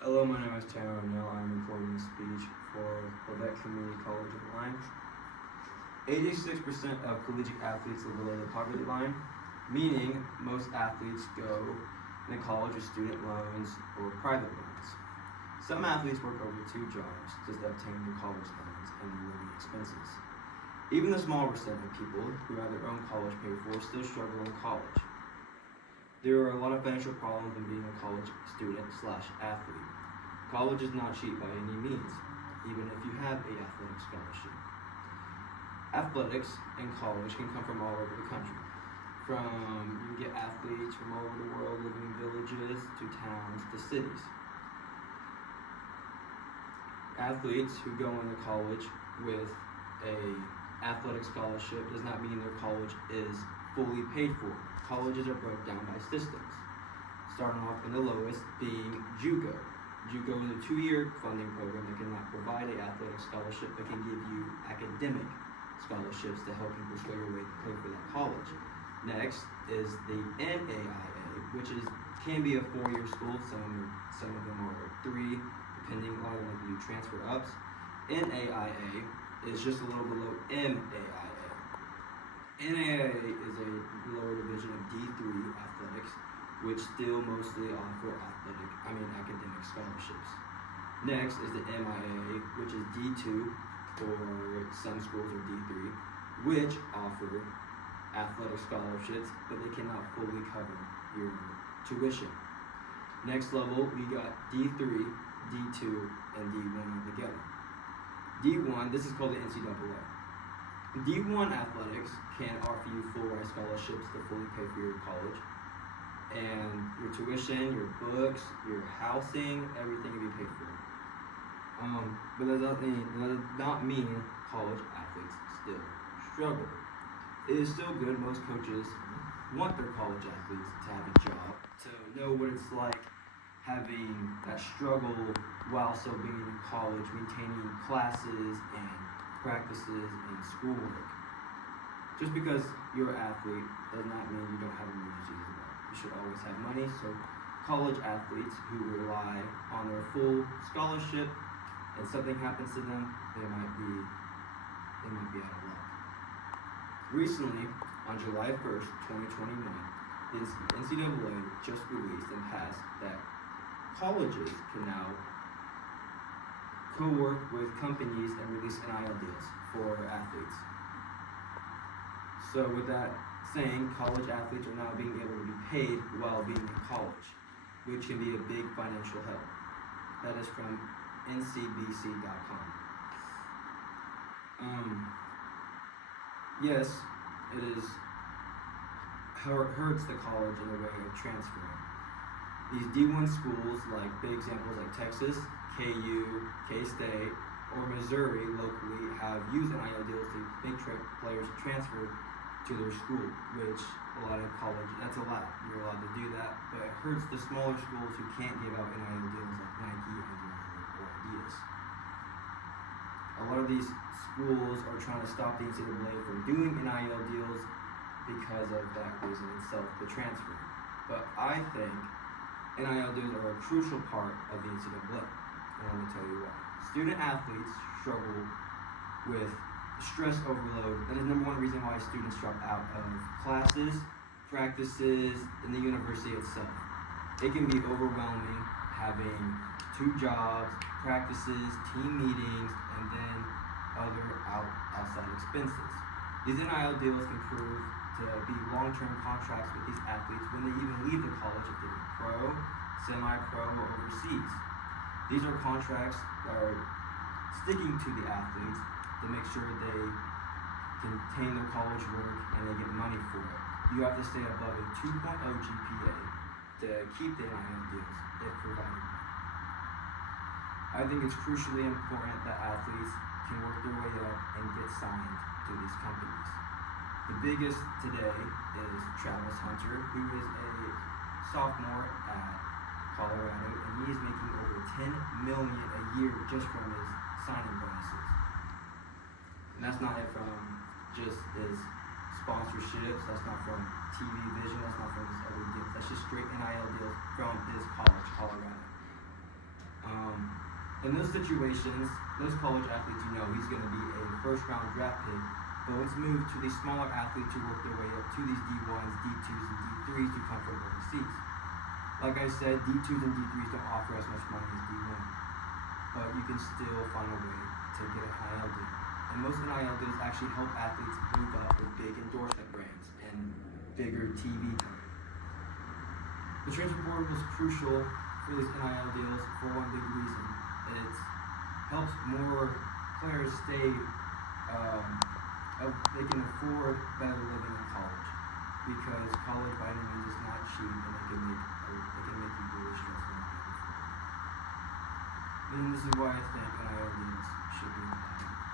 Hello, my name is Tanner O'Neill. I'm recording a speech for Labette Community College Online. 86% of collegiate athletes live below the poverty line, meaning most athletes go into college with student loans or private loans. Some athletes work over 2 jobs just to obtain their college loans and their living expenses. Even the small percent of people who have their own college paid for still struggle in college. There are a lot of financial problems in being a college student/athlete. College is not cheap by any means, even if you have an athletic scholarship. Athletics in college can come from all over the country. You can get athletes from all over the world living in villages to towns to cities. Athletes who go into college with a athletic scholarship does not mean their college is fully paid for. Colleges are broken down by systems, starting off in the lowest being JUCO. JUCO is a 2-year funding program that cannot provide an athletic scholarship but can give you academic scholarships to help you pursue your way to play for that college. Next is the NAIA, which can be a 4-year school. Some of them are 3, depending on whether you transfer ups. NAIA is just a little below MAIA. NAIA is a lower division of D3 athletics, which still mostly offer academic scholarships. Next is the MIA, which is D2, or some schools are D3, which offer athletic scholarships, but they cannot fully cover your tuition. Next level, we got D3, D2, and D1 altogether. D1, this is called the NCAA. D1 athletics can offer you full-ride scholarships to fully pay for your college, and your tuition, your books, your housing, everything will be paid for. But that does not mean college athletes still struggle. It is still good. Most coaches want their college athletes to have a job, to know what it's like having that struggle while still being in college, maintaining classes and practices and schoolwork. Just because you're an athlete does not mean you don't have emergencies as well. You should always have money, so college athletes who rely on their full scholarship and something happens to them, they might be out of luck. Recently, on July 1st, 2021, the NCAA just released and passed that colleges can now co-work with companies and release NIL deals for athletes. So with that saying, college athletes are now being able to be paid while being in college, which can be a big financial help. That is from ncbc.com. Yes, it hurts the college in a way of transferring. These D1 schools, like big examples like Texas, KU, K-State, or Missouri locally have used NIL deals to make players transfer to their school, which a lot of colleges, that's allowed. You're allowed to do that, but it hurts the smaller schools who can't give out NIL deals like Nike, Under Armour, or Adidas. A lot of these schools are trying to stop the NCAA from doing NIL deals because of that reason itself, the transfer. But I think NIL deals are a crucial part of the NCAA, and let me tell you why. Student athletes struggle with stress overload. That is number 1 reason why students drop out of classes, practices, in the university itself. It can be overwhelming having 2 jobs, practices, team meetings, and then other outside expenses. These NIL deals can prove to be long-term contracts with these athletes when they even leave the college, if they're pro, semi-pro, or overseas. These are contracts that are sticking to the athletes to make sure they contain their college work and they get money for it. You have to stay above a 2.0 GPA to keep the NIL deals if provided. I think it's crucially important that athletes can work their way up and get signed to these companies. The biggest today is Travis Hunter, who is a sophomore at Colorado, and he is making over $10 million a year just from his signing bonuses. And that's not it from just his sponsorships, that's not from TV vision, that's not from his other deals, that's just straight NIL deals from his college, Colorado. In those situations, those college athletes, he's going to be a first-round draft pick, but let's move to these smaller athletes who work their way up to these D1s, D2s, and D3s who come from overseas. Like I said, D2s and D3s don't offer as much money as D1, but you can still find a way to get an NIL deal. And most NIL deals actually help athletes move up with big endorsement brands and bigger TV time. The transfer portal was crucial for these NIL deals for one big reason. It helps more players stay, they can afford better living in college, because college by any means is not cheap, and it can make you really stressful. And this is why I think NIL deals should be allowed.